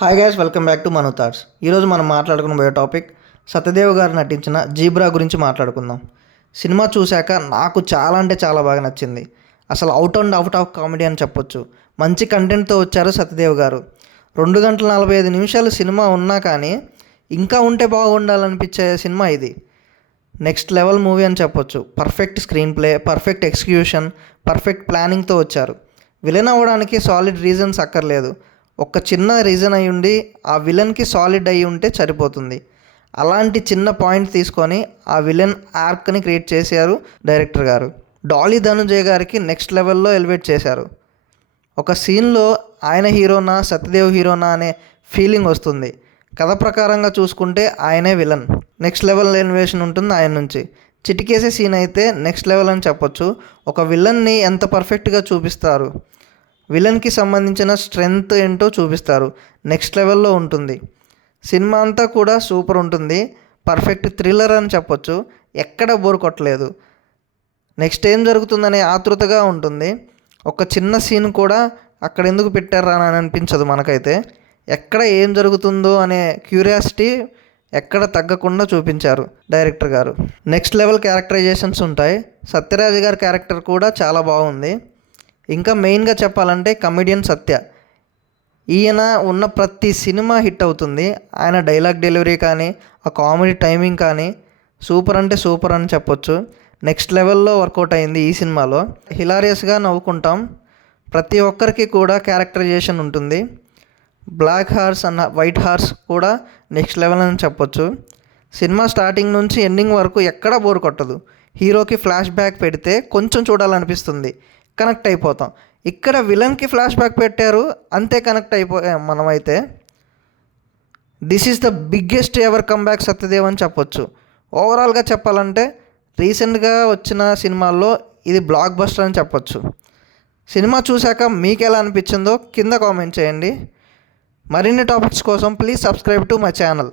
Hi guys, welcome back to Manu thoughts. ఈరోజు మనం మాట్లాడుకున్న టాపిక్ సత్యదేవ్ గారు నటించిన జీబ్రా గురించి మాట్లాడుకుందాం. సినిమా చూశాక నాకు చాలా అంటే చాలా బాగా నచ్చింది. అసలు out and out of comedy అని చెప్పొచ్చు. మంచి కంటెంట్తో వచ్చారు సత్యదేవ్ గారు. 2 గంటల 45 నిమిషాలు సినిమా ఉన్నా కానీ ఇంకా ఉంటే బాగుండాలనిపించే సినిమా ఇది. నెక్స్ట్ లెవెల్ మూవీ అని చెప్పొచ్చు. Perfect screenplay, perfect execution, perfect ప్లానింగ్తో వచ్చారు. విలన్ అవ్వడానికి సాలిడ్ రీజన్స్ అక్కర్లేదు. ఒక చిన్న రీజన్ అయి ఉండి ఆ విలన్కి సాలిడ్ అయి ఉంటే సరిపోతుంది. అలాంటి చిన్న పాయింట్ తీసుకొని ఆ విలన్ ఆర్క్ని క్రియేట్ చేశారు డైరెక్టర్ గారు. డాలీ ధనుంజయ్ గారికి నెక్స్ట్ లెవెల్లో ఎలివేట్ చేశారు. ఒక సీన్లో ఆయన హీరోనా సత్యదేవ్ హీరోనా అనే ఫీలింగ్ వస్తుంది. కథ ప్రకారంగా చూసుకుంటే ఆయనే విలన్. నెక్స్ట్ లెవెల్ ఎలివేషన్ ఉంటుంది ఆయన నుంచి. చిటికేసే సీన్ అయితే నెక్స్ట్ లెవెల్ అని చెప్పొచ్చు. ఒక విలన్ని ఎంత పర్ఫెక్ట్గా చూపిస్తారు, విలన్కి సంబంధించిన స్ట్రెంగ్త్ ఏంటో చూపిస్తారు. నెక్స్ట్ లెవెల్లో ఉంటుంది. సినిమా అంతా కూడా సూపర్ ఉంటుంది. పర్ఫెక్ట్ థ్రిల్లర్ అని చెప్పొచ్చు. ఎక్కడ బోర్ కొట్టలేదు. నెక్స్ట్ ఏం జరుగుతుందనే ఆతృతగా ఉంటుంది. ఒక చిన్న సీన్ కూడా అక్కడ ఎందుకు పెట్టారా అని అనిపించదు మనకైతే. ఎక్కడ ఏం జరుగుతుందో అనే క్యూరియాసిటీ ఎక్కడ తగ్గకుండా చూపించారు డైరెక్టర్ గారు. నెక్స్ట్ లెవెల్ క్యారెక్టరైజేషన్స్ ఉంటాయి. సత్యరాజ్ గారి క్యారెక్టర్ కూడా చాలా బాగుంది. ఇంకా మెయిన్గా చెప్పాలంటే కమెడియన్ సత్య. ఈయన ఉన్న ప్రతి సినిమా హిట్ అవుతుంది. ఆయన డైలాగ్ డెలివరీ కానీ, ఆ కామెడీ టైమింగ్ కానీ సూపర్ అంటే సూపర్ అని చెప్పొచ్చు. నెక్స్ట్ లెవెల్లో వర్కౌట్ అయింది ఈ సినిమాలో. హిలారియస్గా నవ్వుకుంటాం. ప్రతి ఒక్కరికి కూడా క్యారెక్టరైజేషన్ ఉంటుంది. బ్లాక్ హార్స్ అన్న వైట్ హార్స్ కూడా నెక్స్ట్ లెవెల్ అని చెప్పొచ్చు. సినిమా స్టార్టింగ్ నుంచి ఎండింగ్ వరకు ఎక్కడా బోర్ కొట్టదు. హీరోకి ఫ్లాష్ బ్యాక్ పెడితే కొంచెం చూడాలనిపిస్తుంది, కనెక్ట్ అయిపోతాం. ఇక్కడ విలన్కి ఫ్లాష్ బ్యాక్ పెట్టారు, అంతే కనెక్ట్ అయిపోయాం మనమైతే. This is the biggest ever comeback Satyadev అని చెప్పొచ్చు. ఓవరాల్గా చెప్పాలంటే రీసెంట్గా వచ్చిన సినిమాల్లో ఇది బ్లాక్ బస్టర్ అని చెప్పొచ్చు. సినిమా చూశాక మీకు ఎలా అనిపించిందో కింద కామెంట్ చేయండి. మరిన్ని టాపిక్స్ కోసం please subscribe to my channel.